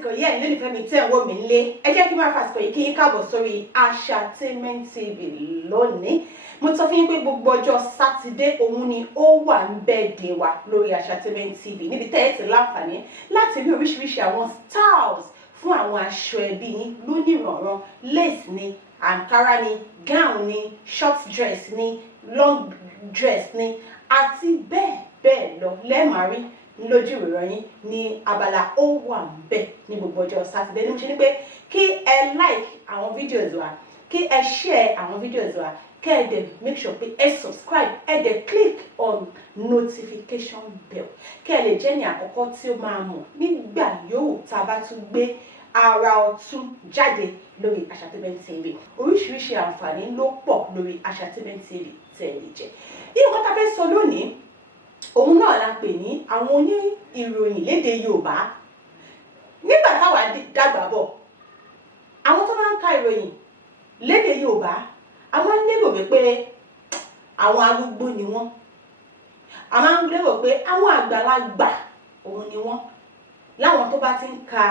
àsìkò yìí ẹ̀yin lólùfẹ́ mi tẹ́ ẹ̀ wò mí nílé ẹ jẹ́ kí n máa fàsìkò yìí kí yín káàbọ̀ sórí Asoebi TV lónìí. Mo sọ fún yín pé gbogbo ọjọ́ sátidé òun ni ó wà ń bẹ́ẹ̀dẹ̀ wa lórí Asoebi TV níbi tẹ́ ẹ ti láǹfààní láti rí oríṣiríṣi àwọn styles fún àwọn aṣọ ẹbí yín lónìrànràn. Lace ni, Ankara ni, gown ni, short dress ni, long dress ni àti bẹ́ẹ̀ bẹ́ẹ̀ lọ lẹ́ẹ̀máa rí lójú ìròyìn ní abala ó wà ńbẹ̀ ní gbogbo ọjọ́ sátidé. Ní mo ṣe ní pé kí ẹ like àwọn videos wa, kí ẹ share àwọn videos wa, kí ẹ dẹ̀ make sure pé ẹ subscribe, ẹ dẹ̀ click on notification bell kí ẹ lè jẹ́ ní àkọ́kọ́ tí ó máa mọ̀ nígbà yóò tá a bá tún gbé ara ọ̀tún jáde lórí Asoebi TV. Oríṣiríṣi àǹfààní ló pọ̀ lórí Asoebi TV tẹ̀lé jẹ́. Ní nǹkan tá a fẹ́ sọ lónìí òun náà la pè ní àwọn oní ìròyìn lédè Yorùbá. Nígbà táwa dàgbà bọ̀, àwọn tó máa ń ka ìròyìn lédè Yorùbá a máa ń lérò wípé àwọn arúgbó ni wọ́n, a máa ń lérò pé àwọn àgbàlagbà òun ni wọ́n láwọn tó bá ti ń ka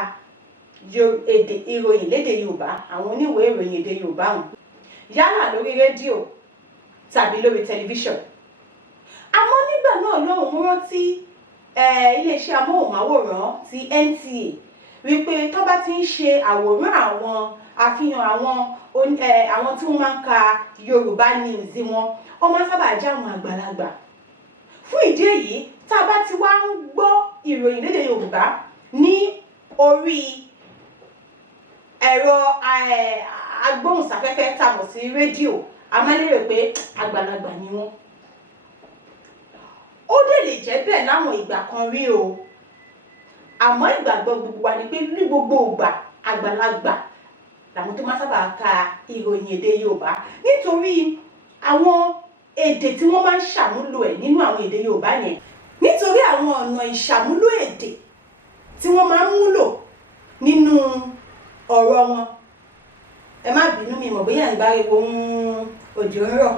èdè ìròyìn lédè Yorùbá, àwọn oníwèé ìròyìn èdè Yorùbá hàn yálà lórí rédíò tàbí lórí tẹlifíṣàn. Àmọ́ nígbà náà lọ́hùn mo rántí iléeṣẹ́ amóhùnmáwòrán ti NTA wípé tó bá ti ń ṣe àwòrán àwọn àfihàn àwọn tí wọ́n máa ń ka Yorùbá news wọn, wọ́n máa ń sábà jẹ́ àwọn àgbàlagbà. Fún ìdí èyí tá a bá ti wá ń gbọ́ ìròyìn lédè Yorùbá ní orí ẹ̀rọ agbóhùnsáfẹ́fẹ́ tá a mọ̀ sí rédíò, a máa lérò pé àgbàlagbà ni wọ́n. Ó dẹ̀ lè jẹ́ bẹ́ẹ̀ láwọn ìgbà kan rí o, àmọ́ ìgbàgbọ́ gbogbo wa ni pé ní gbogbo ìgbà àgbàlagbà làwọn tó máa sábà ka ìròyìn èdè Yorùbá nítorí àwọn èdè tí wọ́n máa ń ṣàmúlò ẹ̀ nínú àwọn èdè Yorùbá yẹn, nítorí àwọn ọ̀nà ìṣàmúlò èdè tí wọ́n máa ń múlò nínú ọ̀rọ̀ wọn. Ẹ má bínú mi mọ̀ bóyá ìgbà ewo òjò ń rọ̀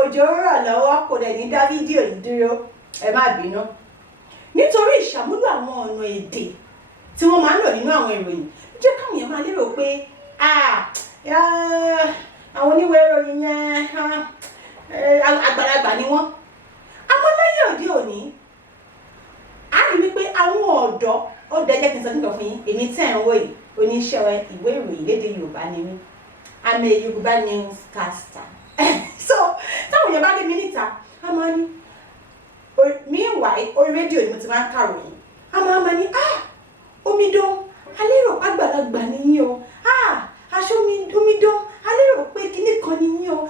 òjò ń rọ̀ lọ́wọ́ kò dẹ̀ ní dá fídíò yìí dúró, ẹ má bínú. Nítorí ìṣàmúlò àwọn ọ̀nà èdè tí wọ́n máa ń lò nínú àwọn ìròyìn jẹ́ káwọn èèyàn máa lérò pé àwọn oníwèé ìròyìn yẹn àgbàlagbà ni wọ́n. Àmọ́ lẹ́yìn òde òní a rí wípé àwọn ọ̀dọ́ ọ̀dọ́ ẹ̀jẹ̀ kí n sọ nígbà fún yín, èmi tí ẹ̀ ń wò yìí oníṣẹ́ ìwé ìròyìn lédè Yorùbá ni mí, I'm a Yorùbá newscaster. So táwọn èèyàn bá rí mi níta a máa ní meanwhile orí rédíò ni mo ti máa ń kàròyìn, a máa ní omidan alérò àgbàlagbà ni yín o, aṣọ omidan alérò pé kinní kan ni yín o,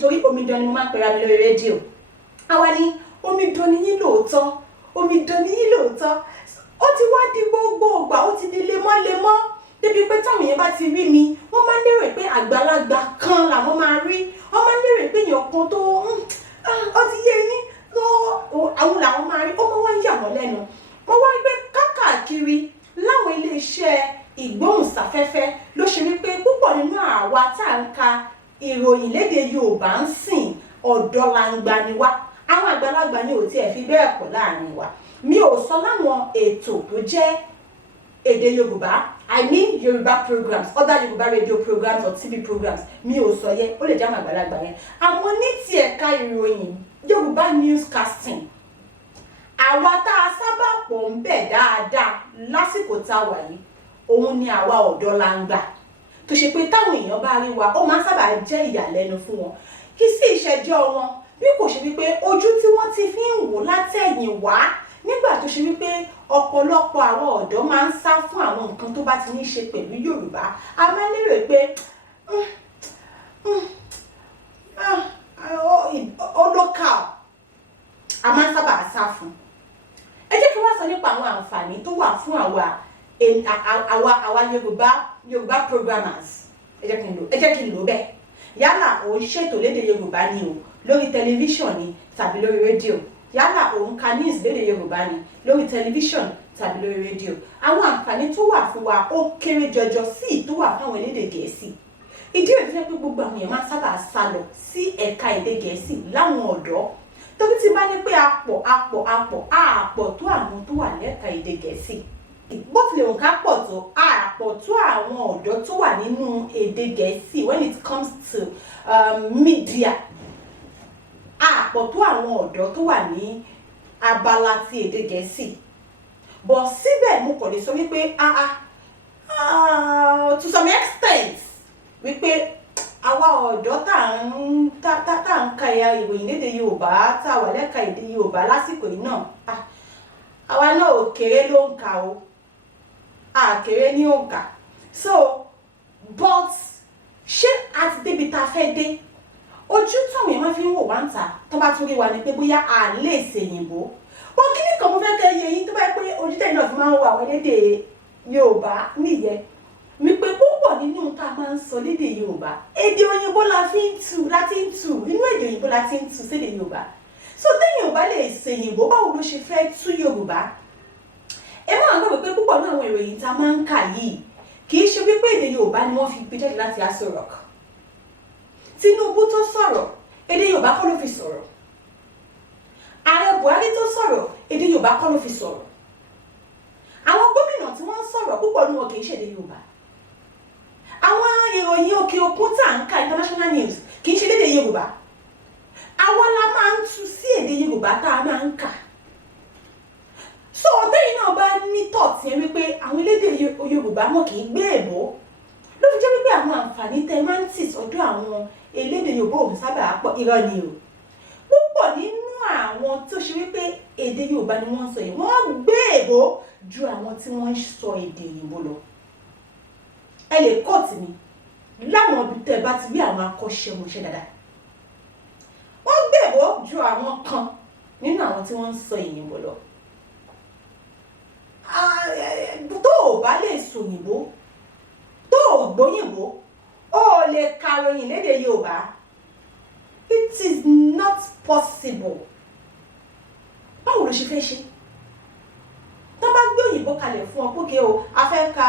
torí omidan ni mo máa ń pera mi lórí rédíò. Àwa ni omidan ni yín lóòótọ́, omidan ni yín lóòótọ́. Ó ti wá di gbogbo ìgbà, ó ti di lemọ́lemọ́ débi pé táwọn èèyàn bá ti rí mi wọ́n máa ń lérò pé àgbàlagbà kan làwọn máa rí, wọ́n máa ń lérò pé èèyàn kan tó ó ti yé yín àwọn làwọn máa rí. Ó máa wá ń yà wọ́n lẹ́nu. Wọ́n wá gbé káàkiri láwọn iléeṣẹ́ ìgbóhùnsáfẹ́fẹ́ ló ṣe wípé púpọ̀ nínú àwa tá à ń ka ìròyìn lédè Yorùbá ń sìn ọ̀dọ́langba ni wá. Àwọn àgbàlagbà ni ò tiẹ̀ fi bẹ́ẹ̀ pọ̀ láàrin wa. Mi ò sọ láwọn ètò tó jẹ́ èdè Yorùbá, I mean Yorùbá programs, other Yorùbá radio programs or TV programs, mi ò sọ yẹn, ó lè jẹ́ àwọn àgbàlagbà yẹn. Àmọ́ ní ti ẹ̀ka ìròyìn Yorùbá newscasting, àwa tá a sábà pọ̀ ń bẹ̀ dáadáa lásìkò tá a wà yìí, òun ni àwa ọ̀dọ́langba tó ṣe pé táwọn èèyàn bá rí wa ó máa ń sábà jẹ́ ìyàlẹ́nu fún wọn. Kì í sí ìṣẹ́jọ́ wọn bí kò ṣe wípé ojú tí wọ́n ti fi ń wò látẹ̀yìn wá nígbà tó ṣe wípé ọ̀pọ̀lọpọ̀ àwọn ọ̀dọ́ máa ń sá fún àwọn nǹkan tó bá ti ní ṣe pẹ̀lú Yorùbá. A máa ń lérò pé ó local, a máa ń sábà sá fún. Ẹ jẹ́ kí wọ́n sọ nípa àwọn àǹfààní tó wà fún àwa Yorùbá programmers. Ẹ jẹ́ kí n lò bẹ́ẹ̀. Yálà ò ń ṣètò lédè Yorùbá ni o lórí tẹlifíṣàn ni tàbí lórí rédíò, yálà òun ka news lédè Yorùbá ni lórí tẹlifíṣàn tàbí lórí rédíò. Àwọn àǹfààní tó wà fún wa ó kéré jọjọ sí tó wà fáwọn elédè Gẹ̀ẹ́sì. Ìdí rẹ̀ tó yẹ pé gbogbo àwọn èèyàn máa ń sábà sá lọ sí ẹ̀ka èdè Gẹ̀ẹ́sì láwọn ọ̀dọ́. Torí tí bá ní pé àpọ̀ tó àwọn tó wà lẹ́ka èdè Gẹ̀ẹ́sì bó tilẹ̀ òǹkà pọ̀ tó àpọ̀ tó àwọn ọ̀dọ́ tó wà nínú èdè Gẹ̀ẹ́sì when it comes to media, àpọ̀ tó àwọn ọ̀dọ́ tó wà ní abala ti èdè Gẹ̀ẹ́sì. But síbẹ̀ mo kàn lè sọ wípé to some extent wípé àwa ọ̀dọ́ tá à ń ka ìròyìn lédè Yorùbá, tá a wà lẹ́ka èdè Yorùbá lásìkò yìí náà, àwa náà ò kéré ló ń kà o, kéré ní òǹkà. So but ṣé a ti débi tá a fẹ́ dé? Ojú táwọn èèyàn fi ń wò wá ń ta tó bá tún rí wa ni pé bóyá à lè ṣèyìnbó. Wọ́n kí ni kan mo fẹ́ kẹ́ yẹ yín tó bá yẹ pé ojú tẹ̀yìn náà fi máa ń wo àwọn lédè Yorùbá nìyẹn. Mi pé púpọ̀ nínú tá a máa ń sọ lédè Yorùbá, èdè òyìnbó láti ń tu, inú èdè òyìnbó láti ń tu sédè Yorùbá. So téèyàn bá lè ṣèyìnbó, báwo ló ṣe fẹ́ tú Yorùbá? Ẹ máa gbọ́ pé púpọ̀ nínú àwọn ìròyìn tá a máa ń kà yìí kì í ṣe wípé èdè Yorùbá ni wọ́n fi gbé jáde láti Aso Rock. Tinubu tó sọ̀rọ̀, èdè Yorùbá kọ́ ló fi sọ̀rọ̀. Ààrẹ Buhari tó sọ̀rọ̀, èdè Yorùbá kọ́ ló fi sọ̀rọ̀. Àwọn gómìnà tí wọ́n ń sọ̀rọ̀ púpọ̀ nínú wọn kì í ṣe èdè Yorùbá. Àwọn ìròyìn òkè òkun tá à ń ka international news kì í ṣe èdè Yorùbá. Àwọn la máa ń tú sí èdè Yorùbá tá a máa ń kà. So tẹ́yìn náà bá ní tọ̀tì ẹ wípé àwọn elédè Yorùbá wọn kì í gbé èbó, ló fi jẹ́ wípé àwọn àǹfààní tẹ́ máa ń tì sọ́dọ̀ àwọn elédè Yorùbá òun sábà pọ̀. Irọ́ ni o. Púpọ̀ nínú àwọn tó ṣe wípé èdè Yorùbá ni wọ́n ń sọ yìí, wọ́n gbé èbó ju àwọn tí wọ́n ń sọ èdè òyìnbó lọ. Ẹ lè kọ́ọ̀tì mi láwọn ibi tẹ́ bá ti rí àwọn akọ́ṣẹ́mọṣẹ́ dáadáa. Wọ́n gbé èbó ju àwọn kan nínú àwọn tí wọ́n ń sọ òyìnbó lọ. Tó o bá lè sọ òyìnbó, tó o gbóyìnbó, o lè kàròyìn lédè Yorùbá. It is not possible. Báwo ló ṣe fẹ́ ṣe? Tó bá gbé òyìnbó kalẹ̀ fún ọ pókè o, a fẹ́ ka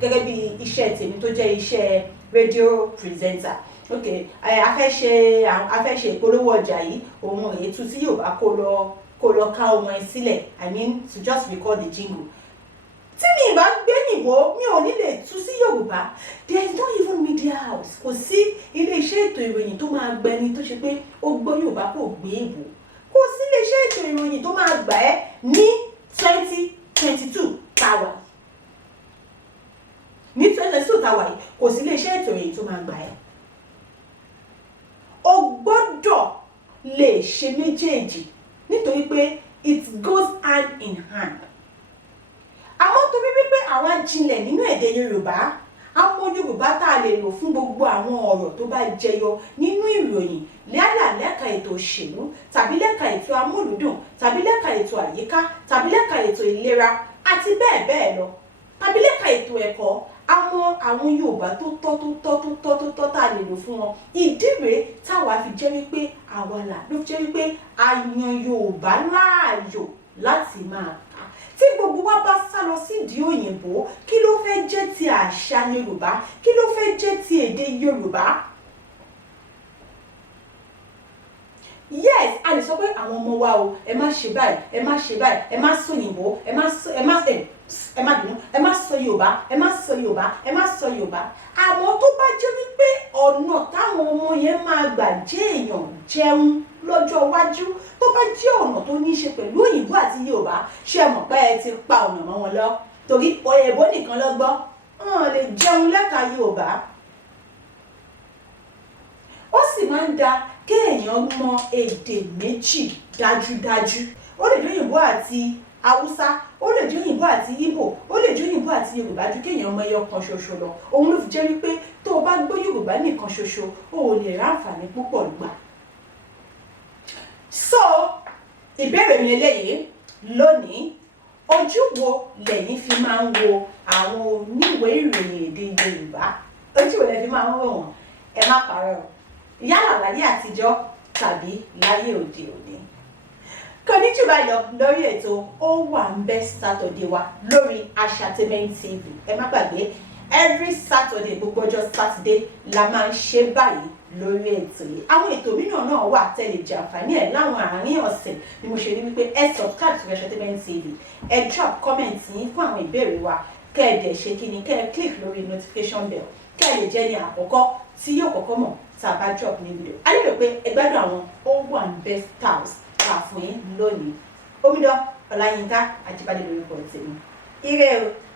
gẹ́gẹ́ bí iṣẹ́ tèmi tó jẹ́ iṣẹ́ radio presenter. Okay, a fẹ́ ṣe ìpolówó ọjà yìí, ohun èyí tú sí Yorùbá kó lọ ká ohun ẹ sílẹ̀. I mean to just record the jingle. Tí mi bá gbé òyìnbó, mi ò ní lè tú sí Yorùbá. There is not even media house. Kò sí ilé iṣẹ́ ètò ìròyìn tó máa gbẹni tó ṣe pé ó gbọ́ Yorùbá kò gbé èbó. Kò sí ilé iṣẹ́ ètò ìròyìn tó máa gbà ẹ́ ní 2022 tàwa. Ní 2022 tàwa yìí, kò sí ilé iṣẹ́ ètò ìròyìn tó máa gbà ẹ́. O gbọ́dọ̀ lè ṣe méjèèjì nítorí pé it goes hand in hand. Àmọ́ torí wípé àwa jinlẹ̀ nínú èdè Yorùbá, àwọn Yorùbá tá a lè lò fún gbogbo àwọn ọ̀rọ̀ tó bá jẹyọ nínú ìròyìn yálà lẹ́ka ètò òṣèlú tàbí lẹ́ka ètò amúlùdùn tàbí lẹ́ka ètò àyíká tàbí lẹ́ka ètò ìlera àti bẹ́ẹ̀ bẹ́ẹ̀ lọ tàbí lẹ́ka ètò ẹ̀kọ́, àwọn Yorùbá tó tọ́ tá a lè lò fún wọn. Ìdí rèé táwa fi jẹ́ wípé àwa là ló fi jẹ́ wípé a yan Yorùbá láàyò láti máa kà. Tí gbogbo wa bá sá lọ sídìí òyìnbó, kí ló fẹ́ jẹ́ ti àṣà Yorùbá? Kí ló fẹ́ jẹ́ ti èdè Yorùbá? Yes, a lè sọ pé àwọn ọmọ wa o, ẹ má ṣe báyìí, ẹ má ṣe báyìí, ẹ má sọ òyìnbó, ẹ má sọ Yorùbá, ẹ má sọ Yorùbá, ẹ má sọ Yorùbá. Àmọ́ tó bá jẹ́ wípé ọ̀nà táwọn ọmọ yẹn máa gbà jẹ́ èèyàn jẹun lọ́jọ́ iwájú, tó bá jẹ́ ọ̀nà tó ní í ṣe pẹ̀lú òyìnbó àti Yorùbá, ṣé mọ̀ pé ẹ ti pa ọ̀nà mọ́ wọn lọ? Torí òyìnbó nìkan ló gbọ́, wọn lè jẹun lẹ́ka Yorùbá. Ó sì máa ń da kéèyàn mọ èdè méjì dájúdájú. Ó lè jẹ́ òyìnbó àti Haúsá, ó lè jẹ́ òyìnbó àti Ìgbò, ó lè jẹ́ òyìnbó àti Yorùbá ju kéèyàn mọ ẹyọ kan ṣoṣo lọ. Òun ló fi jẹ́ wípé tó o bá gbọ́ Yorùbá nìkan ṣoṣo, o ò lè ráǹfààní púpọ̀ gbà. So ìbéèrè mi eléyìí lónìí, ojú wo lẹ̀yin fi máa ń wo àwọn oníwèé ìròyìn èdè Yorùbá? Ojú wo lẹ fi máa ń wò wọ́n? Ẹ má parọ́ o. Yálà láyé àtijọ́ tàbí láyé òde òní. Kò ní jù báyìí lọ lórí ètò Owanbe Saturday wa lórí Asoebi TV. Ẹ má gbàgbé every Saturday gbogbo ọjọ́ Saturday la máa ń ṣe báyìí lórí ètò yìí. Àwọn ètò mìíràn náà wà tẹ́lẹ̀ jẹ àǹfààní ẹ̀ láwọn àárín ọ̀sẹ̀ ni mo ṣe ní wípé ẹ subscribe sí Asoebi TV, ẹ drop comment yín fún àwọn ìbéèrè wa, kẹ́ ẹ dẹ̀ ṣe kíni, kẹ́ ẹ click lórí notification bell, kẹ́ ẹ lè jẹ́ ní àkọ́kọ́ tí yóò kọ́kọ́ mọ̀ tá a bá drop ní fídíò. A lérò pé ẹ gbádùn àwọn Owanbe styles tá a fún yín lónìí. Omidan Ọláyínká Ajíbádé lórúkọ tèmi. Ire o.